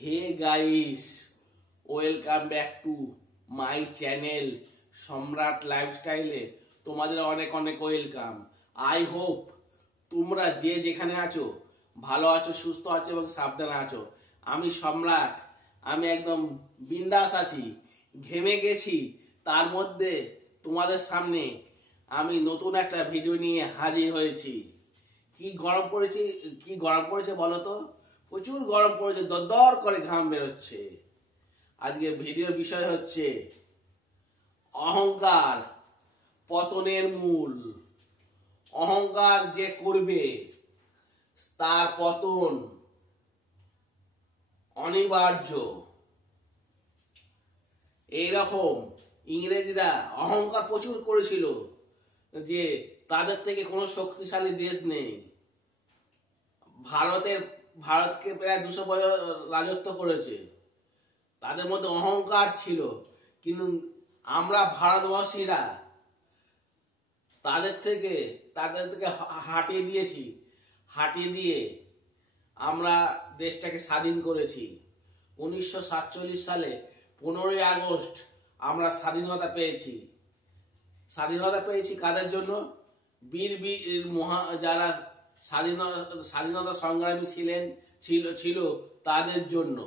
Hey guys, welcome back to my channel Samrat লাইফস্টাইলে তোমাদের অনেক অনেক ওয়েলকাম। আই হোপ তোমরা যে যেখানে আছো ভালো আছো, সুস্থ আছো এবং সাবধানে আছো। আমি সম্রাট, আমি একদম বিন্দাস আছি, ঘেমে গেছি। তার মধ্যে তোমাদের সামনে আমি নতুন একটা ভিডিও নিয়ে হাজির হয়েছি। কি গরম পড়েছে বলো তো? প্রচুর গরম পড়েছে, দরদর করে ঘাম বেরোচ্ছে। আজকে ভিডিওর বিষয় হচ্ছে অহংকার পতনের মূল। অহংকার যে করবে তার পতন অনিবার্য। এইরকম ইংরেজরা অহংকার প্রচুর করেছিল যে তাদের থেকে কোনো শক্তিশালী দেশ নেই। ভারতকে প্রায় 200 বছর রাজত্ব করেছে, তাদের মধ্যে অহংকার ছিল। কিন্তু আমরা ভারতবাসীরা তাদের থেকে হাঁটিয়ে দিয়ে আমরা দেশটাকে স্বাধীন করেছি। 1947 সালে 15ই আগস্ট আমরা স্বাধীনতা পেয়েছি। কাদের জন্য? বীর যারা স্বাধীনতা সংগ্রামী ছিল তাদের জন্য।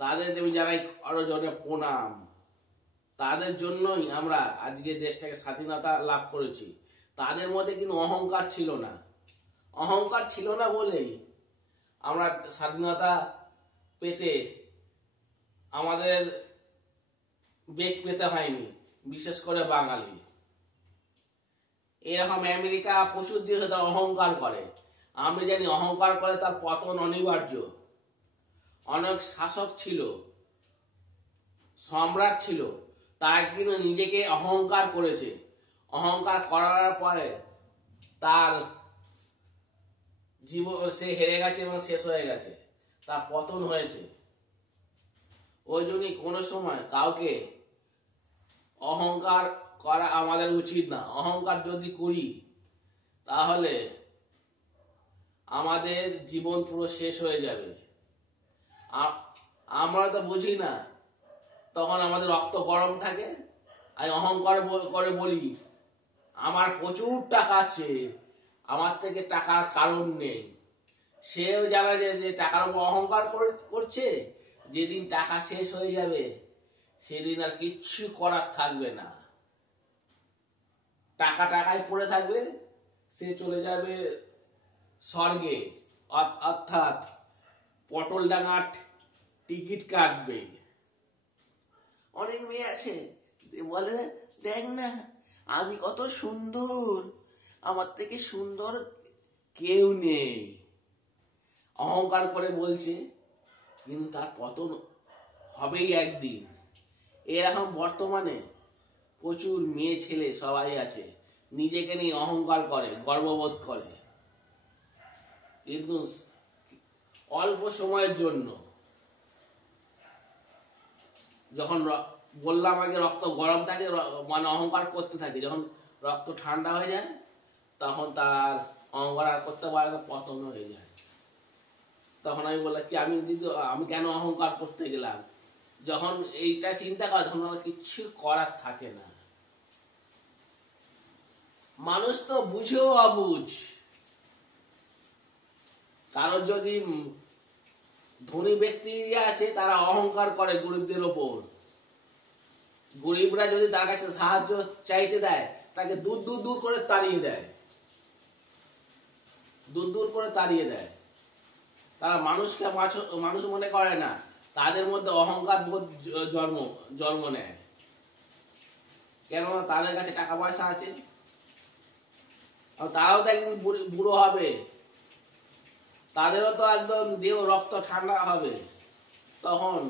তাদের আমি জানাই আরো জনে প্রণাম। তাদের জন্যই আমরা আজকে দেশটাকে স্বাধীনতা লাভ করেছি। তাদের মধ্যে কিন্তু অহংকার ছিল না বলেই আমরা স্বাধীনতা পেতে আমাদের বেগ পেতে হয়নি, বিশেষ করে বাঙালি। এরকম আমেরিকা প্রচুর দেশে তারা অহংকার করে। আমি জানি অহংকার করে তার পতন অনিবার্য। অনেক শাসক ছিল, সম্রাট ছিল, তারা কিন্তু নিজেকে অহংকার করেছে। অহংকার করার পরে তার জীবন সে হেরে গেছে এবং শেষ হয়ে গেছে, তার পতন হয়েছে। ওই জন্যই কোনো সময় কাউকে অহংকার করা আমাদের উচিত না। অহংকার যদি করি তাহলে আমাদের জীবন পুরো শেষ হয়ে যাবে। আমরা তো বুঝি না, তখন আমাদের রক্ত গরম থাকে। আমি অহংকার করে বলি আমার প্রচুর টাকা আছে, আমার থেকে টাকার কারণ নেই। সেও জানা যায় যে টাকার উপর অহংকার করছে। যেদিন টাকা শেষ হয়ে যাবে সেদিন আর কিচ্ছু করার থাকবে না। টাকায় পড়ে থাকবে, সে চলে যাবে স্বর্গে, অর্থাৎ পটল ডাঙার টিকিট কাটবে। অনেক মেয়ে আছে বলে, দেখ না আমি কত সুন্দর, আমার থেকে সুন্দর কেউ নেই। অহংকার করে বলছে, কিন্তু তার পতন হবেই একদিন। এরকম বর্তমানে প্রচুর মেয়ে ছেলে সবাই আছে, নিজেকে নিয়ে অহংকার করে, গর্ববোধ করে, কিন্তু অল্প সময়ের জন্য। যখন বললাম আগে রক্ত গরম থাকে, মানে অহংকার করতে থাকে। যখন রক্ত ঠান্ডা হয়ে যায় তখন তার অহংকার আর করতে পারে না, পতন হয়ে যায়। তখন আমি বললাম কি আমি কেন অহংকার করতে গেলাম? যখন এইটা চিন্তা করে তখন আমার কিচ্ছু করার থাকে না। মানুষ তো বুঝেও অবুঝ। কারণ যদি ধনী ব্যক্তি আছে তারা অহংকার করে গরিবদের ওপর। গরিবরা যদি তার কাছে সাহায্য চাইতে দেয় তাকে দূর করে তাড়িয়ে দেয়। তারা মানুষকে মানুষ মনে করে না, তাদের মধ্যে অহংকার বোধ জন্ম নেয়। কেননা তাদের কাছে টাকা পয়সা আছে, তারাও তো একদিন বুড়ো হবে, তাদেরও তো একদম দেহ রক্ত ঠান্ডা হবে, তখন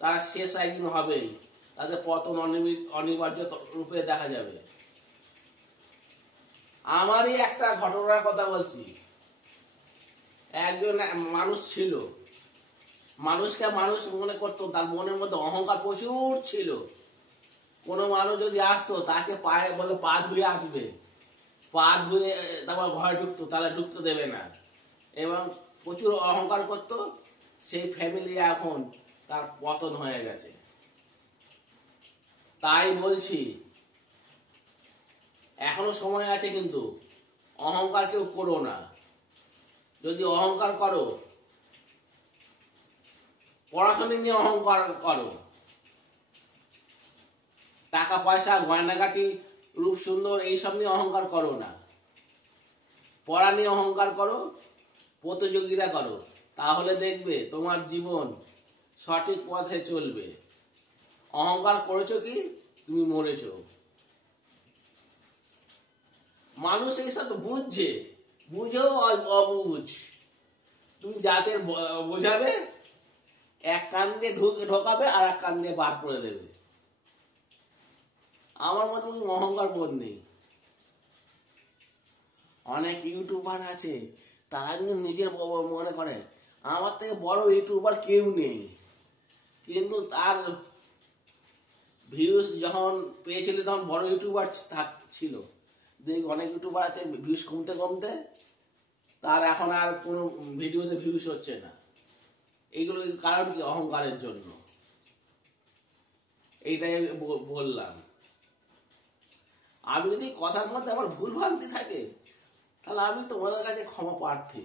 তারা শেষ একদিন হবেই। তাদের পতন অনিবার্য রূপে দেখা যাবে। আমারই একটা ঘটনার কথা বলছি। একজন মানুষ ছিল, মানুষকে মানুষ মনে করতো, তার মনের মধ্যে অহংকার প্রচুর ছিল। কোনো মানুষ যদি আসতো তাকে পা ধুয়ে আসবে, পা ধুয়ে তারপর ঘরে ঢুকতো, তাহলে ঢুকতে দেবে না। এবং প্রচুর অহংকার করতো, সেই ফ্যামিলি এখন তার পতন হয়ে গেছে। তাই বলছি এখনো সময় আছে, কিন্তু অহংকার কেউ করো না। যদি অহংকার করো, পড়াশোনা নিয়ে অহংকার করো, টাকা পয়সা গয়নাগাটি রূপ সুন্দর এইসব নিয়ে অহংকার করো না। পড়া নিয়ে অহংকার করো, প্রতিযোগিতা করো, তাহলে দেখবে তোমার জীবন সঠিক পথে চলবে। অহংকার করেছো কি তুমি মরেছো। মানুষ এইসব বুঝছে, বুঝেও অবুঝ। তুমি জাতের বোঝাবে, এক কান দিয়ে ঢোকাবে আর এক কান দিয়ে বার করে দেবে। আমার মতন অহংকার বোধ নেই। অনেক ইউটিউবার আছে, তারা কিন্তু নিজের মনে করে আমার থেকে বড় ইউটিউবার কেউ নেই, কিন্তু তার ভিউজ যখন পেয়েছিল তখন বড় ইউটিউবার ছিল। দেখি অনেক ইউটিউবার আছে ভিউজ কমতে কমতে তার এখন আর কোনো ভিডিওতে ভিউজ হচ্ছে না। এইগুলো কারণ কি? অহংকারের জন্য। এইটাই বললাম। আমি যদি কথার মধ্যে আমার ভুল ভ্রান্তি থাকে তাহলে আমি তোমাদের কাছে ক্ষমা প্রার্থী।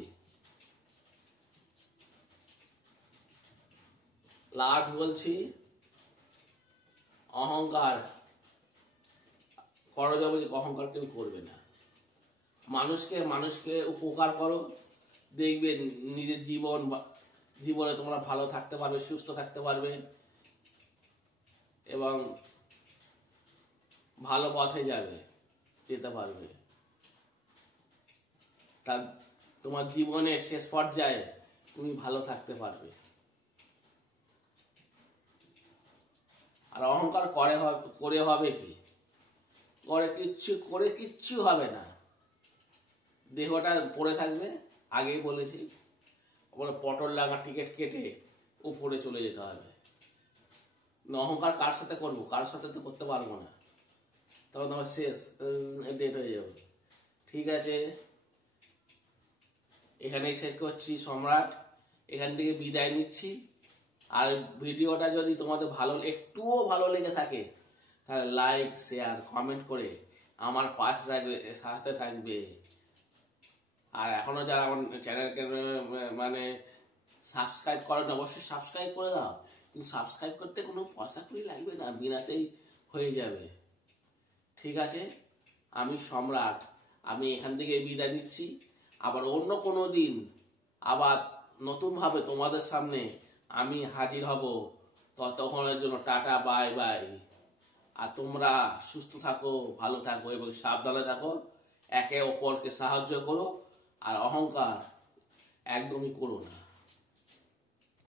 লাট বলছি, অহংকার করো যাবে, অহংকার কেউ করবে না। মানুষকে উপকার করো, দেখবে নিজের জীবনে তোমরা ভালো থাকতে পারবে, সুস্থ থাকতে পারবে এবং ভালো পথে যেতে পারবে। তার তোমার জীবনের শেষ পর্যায়ে তুমি ভালো থাকতে পারবে। আর অহংকার করে হবে কি? করে কিচ্ছু হবে না। দেহটা পড়ে থাকবে। আগেই বলেছি, পটল লাগা টিকিট কেটে উপরে চলে যেতে হবে। অহংকার কার সাথে করবো? কার সাথে তো করতে পারবো না, তখন তোমার শেষ ডেট হয়ে যাবে। ঠিক আছে, এখানেই শেষ করছি সম্রাট। এখান থেকে বিদায় নিচ্ছি। আর ভিডিওটা যদি তোমাদের একটুও ভালো লেগে থাকে তাহলে লাইক, শেয়ার, কমেন্ট করে আমার সাথে থাকবে। আর এখনো যারা আমার চ্যানেলকে সাবস্ক্রাইব করেন, অবশ্যই সাবস্ক্রাইব করে দাও। কিন্তু সাবস্ক্রাইব করতে কোনো পয়সা করি লাগবে না, বিনাতেই হয়ে যাবে। ঠিক আছে, আমি সম্রাট। আমি এখান থেকে বিদায় নিচ্ছি। আবার অন্য কোনো দিন আবার নতুনভাবে তোমাদের সামনে আমি হাজির হব। ততক্ষণের জন্য টাটা, বাই বাই। আর তোমরা সুস্থ থাকো, ভালো থাকো এবং সাবধানে থাকো। একে অপরকে সাহায্য করো, আর অহংকার একদমই করো না।